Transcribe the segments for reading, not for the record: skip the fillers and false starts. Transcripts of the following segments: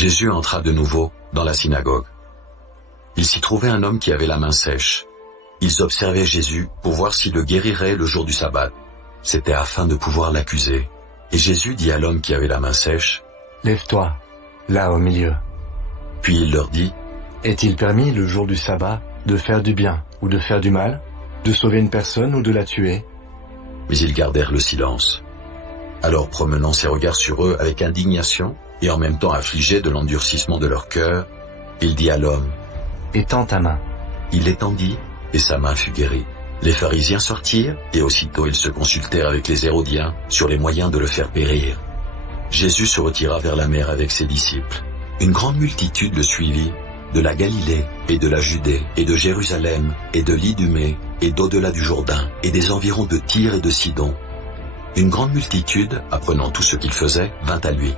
Jésus entra de nouveau dans la synagogue. Il s'y trouvait un homme qui avait la main sèche. Ils observaient Jésus pour voir s'il le guérirait le jour du sabbat. C'était afin de pouvoir l'accuser. Et Jésus dit à l'homme qui avait la main sèche, « Lève-toi, là au milieu. » Puis il leur dit, « Est-il permis le jour du sabbat de faire du bien ou de faire du mal, de sauver une personne ou de la tuer ?» Mais ils gardèrent le silence. Alors promenant ses regards sur eux avec indignation, et en même temps affligé de l'endurcissement de leur cœur, il dit à l'homme, « Étends ta main. » Il l'étendit, et sa main fut guérie. Les pharisiens sortirent, et aussitôt ils se consultèrent avec les Hérodiens sur les moyens de le faire périr. Jésus se retira vers la mer avec ses disciples. Une grande multitude le suivit, de la Galilée, et de la Judée, et de Jérusalem, et de l'Idumée, et d'au-delà du Jourdain, et des environs de Tyr et de Sidon. Une grande multitude, apprenant tout ce qu'il faisait, vint à lui.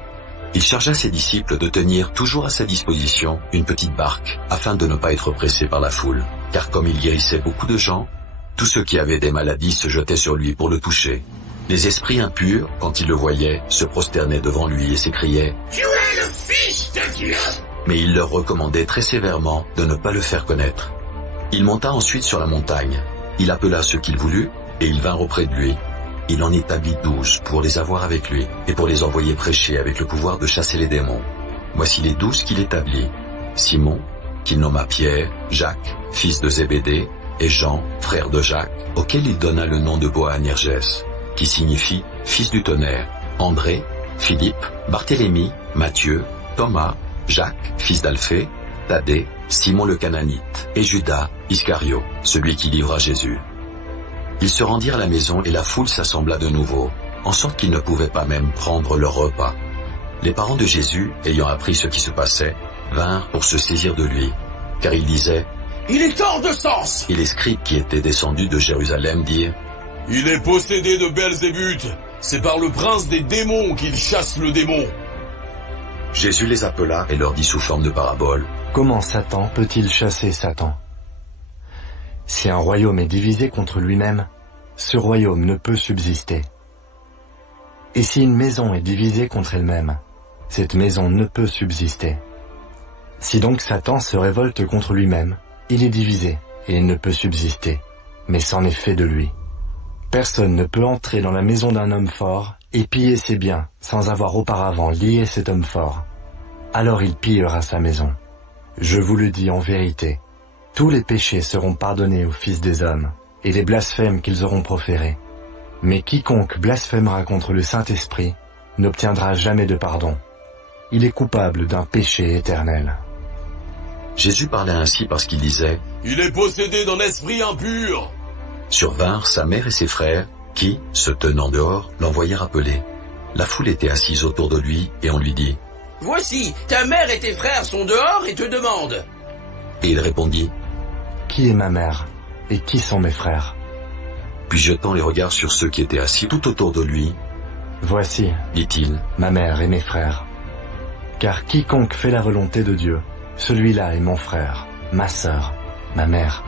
Il chargea ses disciples de tenir toujours à sa disposition une petite barque, afin de ne pas être pressés par la foule, car comme il guérissait beaucoup de gens, tous ceux qui avaient des maladies se jetaient sur lui pour le toucher. Les esprits impurs, quand ils le voyaient, se prosternaient devant lui et s'écriaient « Tu es le Fils de Dieu !» Mais il leur recommandait très sévèrement de ne pas le faire connaître. Il monta ensuite sur la montagne. Il appela ceux qu'il voulut, et ils vinrent auprès de lui. Il en établit 12 pour les avoir avec lui, et pour les envoyer prêcher avec le pouvoir de chasser les démons. Voici les 12 qu'il établit. Simon, qu'il nomma Pierre, Jacques, fils de Zébédée, et Jean, frère de Jacques, auquel il donna le nom de Boanerges, qui signifie « fils du tonnerre », André, Philippe, Barthélemy, Matthieu, Thomas, Jacques, fils d'Alphée, Thaddée, Simon le Cananite, et Judas, Iscario, celui qui livra Jésus. Ils se rendirent à la maison et la foule s'assembla de nouveau, en sorte qu'ils ne pouvaient pas même prendre leur repas. Les parents de Jésus, ayant appris ce qui se passait, vinrent pour se saisir de lui, car ils disaient « Il est hors de sens !» Et les scribes qui étaient descendus de Jérusalem dirent « Il est possédé de Belzébuth, c'est par le prince des démons qu'il chasse le démon. » Jésus les appela et leur dit sous forme de parabole « Comment Satan peut-il chasser Satan ? Si un royaume est divisé contre lui-même, ce royaume ne peut subsister. Et si une maison est divisée contre elle-même, cette maison ne peut subsister. Si donc Satan se révolte contre lui-même, il est divisé et il ne peut subsister, mais c'en est fait de lui. Personne ne peut entrer dans la maison d'un homme fort et piller ses biens sans avoir auparavant lié cet homme fort. Alors il pillera sa maison. Je vous le dis en vérité, tous les péchés seront pardonnés aux fils des hommes, et les blasphèmes qu'ils auront proférés. Mais quiconque blasphémera contre le Saint-Esprit n'obtiendra jamais de pardon. Il est coupable d'un péché éternel. » Jésus parlait ainsi parce qu'il disait « Il est possédé d'un esprit impur !» Survinrent sa mère et ses frères, qui, se tenant dehors, l'envoyèrent appeler. La foule était assise autour de lui, et on lui dit « Voici, ta mère et tes frères sont dehors et te demandent. » Et il répondit « Qui est ma mère et qui sont mes frères ?» Puis jetant les regards sur ceux qui étaient assis tout autour de lui, « Voici, dit-il, ma mère et mes frères. Car quiconque fait la volonté de Dieu, celui-là est mon frère, ma sœur, ma mère,